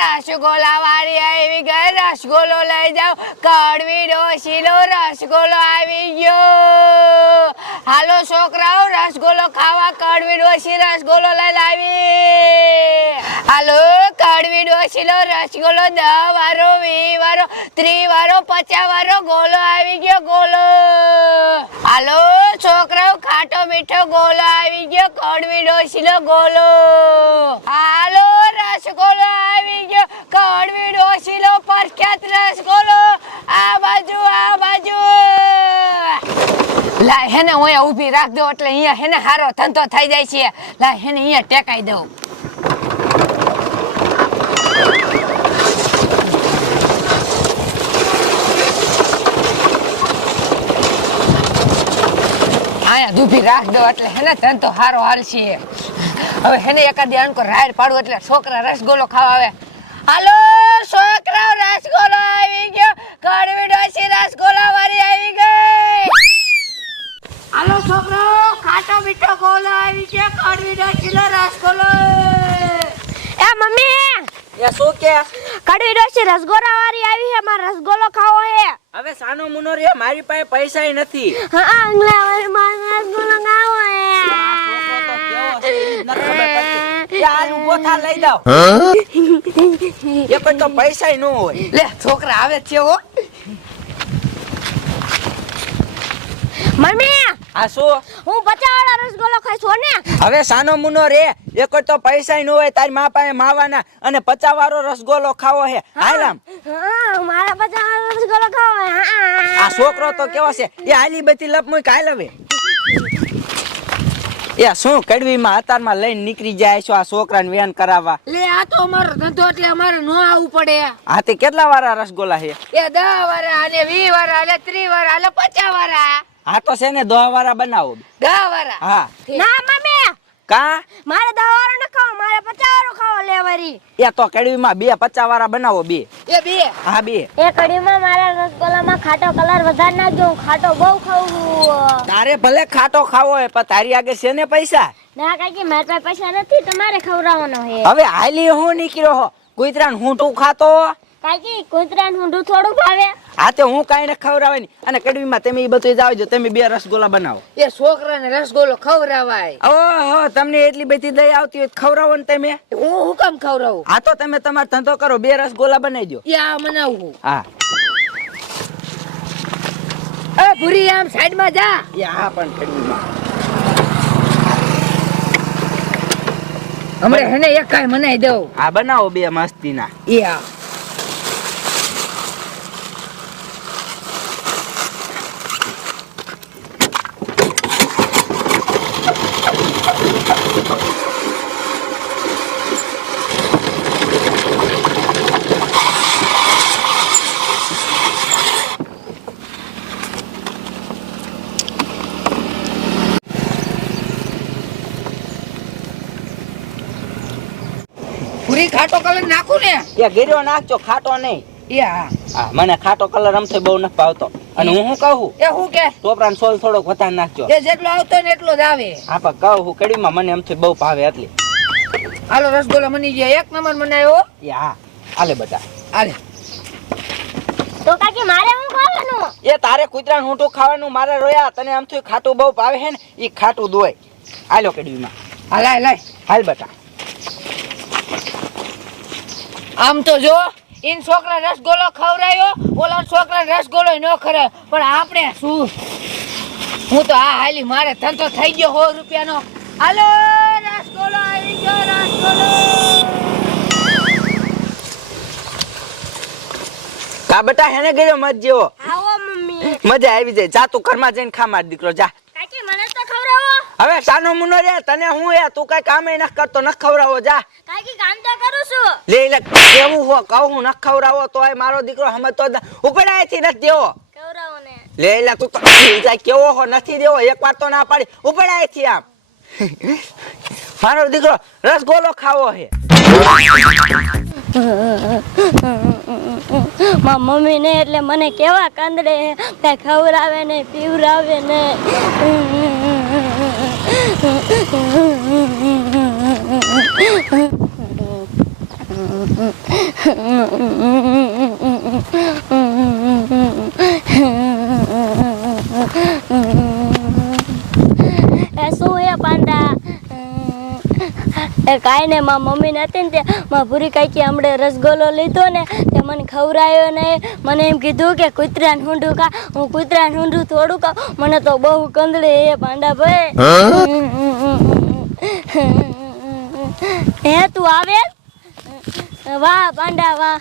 રસગોલા વાળી આવી ગઈ. રસગોલો લઈ જાઓ. કડવી ડોશીનો રસગોલો આવી ગયો. હાલો છોકરાઓ, રસગોલો ખાવા કડવી ડોશી રસગોલો લઈ લાવી હાલો કડવી ડોશીનો રસગોલો દહ વારો વી વારો ત્રી વારો, પચાસ વારો ગોલો આવી ગયો, ગોલો. હાલો છોકરાઓ, ખાટો મીઠો ગોલો આવી ગયો, કડવી ડોશીનો ગોલો. હાલો રસગોલો આવી ગયો કડવી ડોશીનો પ્રખ્યાત રસગોલો આ બાજુ, આ લા, હેને હું અહીંયા ઊભી રાખ દો એટલે અહીંયા હેને હારો ધંધો થઈ જાય છે. લા, હેને અહીંયા ટેકાઈ દઉં. આયા દૂભી રાખ દો એટલે હેને ધંધો હારો હાલશે. હવે હેને એકાદ અણકો રાયર પાડું એટલે છોકરા રસગોલો ખાવા આવે. હાલો! રસગોલો આવી ગયો. કડવી ડોસી રસગોલા વાળી આવી ગઈ. હાલો છોકરો ખાટો મીઠો ગોલો આવી ગયો કડવી ડોસી રસગોલો એ મમ્મી. એ શું કે? કડવી ડોશી રસગોલા વાળી આવી છે મારે રસગોલો ખાવો છે. હવે સાનો મુનો રે મારી પાસે પૈસા નથી. હા અંગલા મારે રસગોલો ખાવો છે. ઈ જ નથી ખબર પડતી. એ આ ઊભો થા લઈ જાઓ. એ કોઈ તો પૈસા ન હોય. લે છોકરા આવે છે હો. મમ્મી! આ શું? હું પચાસ વાળા રસગોલો ખાઈશું ને. હવે સાનો મુનો રે. એક તો પૈસા ન હોય તારી મા પાસે માવાના અને પચાવાળો રસગોલો ખાવો હે. હાલ આમ. મારા પચાવાળો વાળા રસગોલો ખાવો આ છોકરો તો કેવો છે? એ આલી બધી લપ મુ હાલ હવે. એ શું કડવીમાં હતારમાં લઈને નીકળી જાય છો આ છોકરાને વેન કરાવવા? લે આ તો અમારો ધંધો એટલે અમારે નો આવવું પડે. હાથી કેટલા વાળા રસગોલા છે? એ દહ વારા અને વી વાર અને ત્રી વાર અને પચાસ વાળા આ તો છે ને દહ વાળા બનાવો. દહ વારા. હા. ના મમ્મી કા? મારે દસ વાળો ન ખાવો મારે પચાસ વાળો ખાવો લેવારી એ તો કડવીમાં બે પચા વાળા બનાવો બે. એ બે? હા બે. એ કઢીમાં મારા રસગોલામાં ખાટો કલર વધારે નાખજો હું ખાટો બહુ ખાવું. તારે ભલે ખાટો ખાવો હોય પણ તારી આગળ છે ને પૈસા? ના કાકી મારે પાસે પૈસા નથી તમારે ખવડાવવાનો હે હવે હાલી હું નીકળ્યો હો? કુતરાને હું તું ખાતો કાકી કૂતરાને ઊંધું થોડું ભાવે. હા તે હું કાંઈ ને ખવડાવે નહીં અને કડવીમાં તમે એ બધું આવજો તમે બે રસગોલા બનાવો. એ છોકરાને રસગોલો ખવડાવાય. ઓહો તમને એટલી બધી દઈ આવતી હોય તો ખવડાવો ને તમે. હું હું કામ ખવડાવું? હા તો તમે તમારો ધંધો કરો બે રસગોલા બનાવી દો. એ આ મનાવું હા. એ ભૂરી આમ સાઈડમાં જા. એ હા પણ કડવીમાં. હમણે હેને એક કાંઈ મનાઈ દઉં. હા બનાવો બે મસ્તીના. એ આ ભૂરી ખાટો કલર નાખું ને? એ ગીર્યો નાખજો ખાટો નહીં. એ હા. હા મને ખાટો કલર આમથી બહુ નથી ભાવતો. અને હું શું કહું? એ હું કે? ટોપરાનો સોલ થોડોક વધારે નાખજો. એ જેટલો આવતો ને એટલો જ આવે. હા પણ કહું હું કડીમાં મને એમથી બહુ ભાવે એટલી. હાલો રસગુલ્લા મની ગયા. એક નંબર મનાયો એ હા હાલે બધા. હાલે. તો કાકી મારે હું ખાવાનું? એ તારે કુતરાનું ઊંટું ખાવાનું મારે રોયા. તને આમથી ખાટું બહુ ભાવે છે ને એ ખાટું દોય આલો કડીમાં. હાલ લાય. હાલ બેટા. આમ તો જો ઇન છોકરા રસગોલો ખવરાયો ઓલા છોકરા રસગોલો ન ખરે પણ આપણે શું? હું તો આ હાલી મારે ધંધો થઈ ગયો સો રૂપિયાનો. હાલો રસગોલો આવી ગયો રસગોલો. કા બેટા હેને ગયો મત જેવો? આવો મમ્મી. મજા આવી જાય. જા તું ઘરમાં જઈને ખા માર દીકરો જા કાકી મને તો ખવડાવો હવે સાનો મુનો રે તને હું એ તું કઈ કામે ન કરતો ન ખવડાવો જા. કાકી કામ તો કરું છું? લે લે કેવું હો કહું ન ખવડાવો તોય મારો દીકરો સમજતો જ ઉપડાયથી નથી દેવો. ને લે લે તું તો જાય કેવો હો નથી દેવો એક વાર તો ના પાડી ઉપડાયથી આમ. મારો દીકરો રસગોલો ખાવો હે. મારા મમ્મી ને એટલે મને કેવા કાંદડે કઈ ખવડાવે ને પીવડાવે ને. એ કાંઈ ને મારા મમ્મી નથી ને તે મારા ભૂરી કાંઈકી હમણે રસગોલો લીધો ને તે મને ખવડાયો ને મને એમ કીધું કે કૂતરાને હુંડું ખા હું કૂતરાને હુંડું થોડું ખાઉં મને તો બહુ કંદળે એ પાંડા ભાઈ. હે તું આવે? વાહ પાંડા વાહ.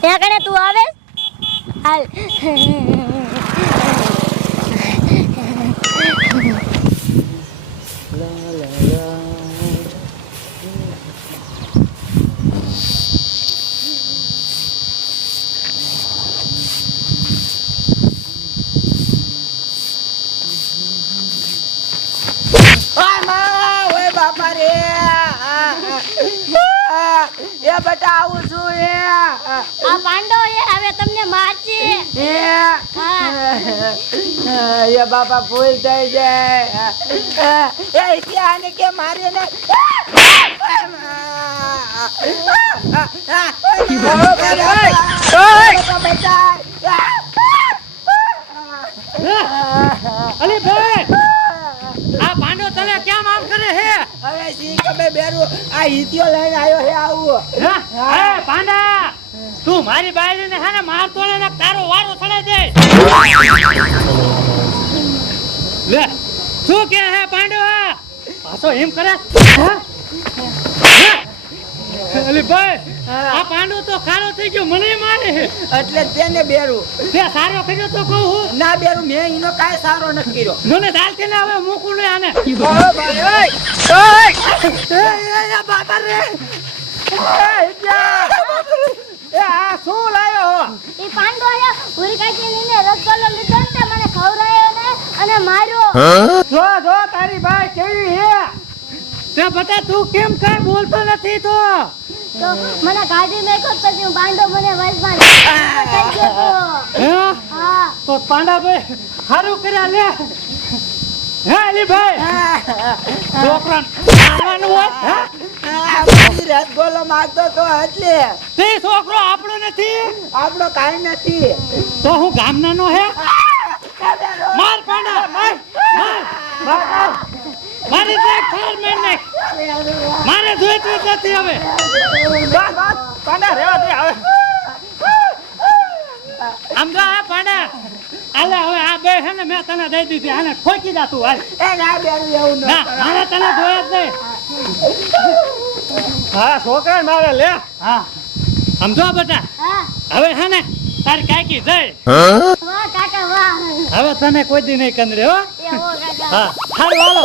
ત્યાં કને તું આવે? હાલ. ઓયમાં, ઓય બાપા રે આ, આ, આ, એ બેટા આવું છું એ. આ, પાંડો એ હવે તમને મારશે. એ. એ બાપા ભૂલ થઈ જાય. એ ત્યાં કે મારે ને અલી ભાઈ આ પાંડો તને કેમ આમ કરે હે કબે બેરું આ ઈતિયો લઈને આવ્યો હે આવું. હે? પાંડા! તું મારી બાયરી ને હે ને મારતો ને તારો વારો થડે દે લે શું કે હે પાંડો? પાછો એમ કરે? હે? હે? અલી ભાઈ આ પાંડો તો ખારો થઈ ગયો મને મારે. એટલે તેને બેરું. તે સારો કર્યો તો કહું હું. ના બેરું મેં એનો કાંઈ સારો નથી કર્યો. મને ચાલતી ને હવે મૂકું ને આને. શું લાયો એ પાંડો ને રસગોલો લીધો ને મને ખવડાયો ને અને માર્યો. જો જો તારી બાઈ કેવી હે? તે બતા તું કેમ કઈ બોલતો નથી તો? તો મને કાઢી મેકો પછી હું પાંડો મને થઈ ગયો તો. પાંડા હા. તો સારું કર્યા લે. હે અલીભાઈ? છોકરાને મારવાનું હોય? રાત બોલો માગતો તો એટલે. તે છોકરો આપણો નથી? આપણો કાંઈ નથી. તો હું ગામના નો હે માર પાડા માર માર. દેખ ઠાર મેં નાખ. મારે જોઈતું જ નથી હવે. પાડા રેવા દે હવે આમ જો આ પાંડા. આલે હવે આ બે હે ને મેં તને દઈ દીધી આને ઠોકી જા તું હાલ. એ ના બેરું એવું ન ના મારે તને જોયા જ નહીં. હા છોકરા મારે લે. હા. સમજો બેટા હવે હે ને તારી કાકી જઈ. વાહ કાકા વાહ. હવે તને કોઈ દી નહીં કંદરે હો. હો હા હાલ હાલો.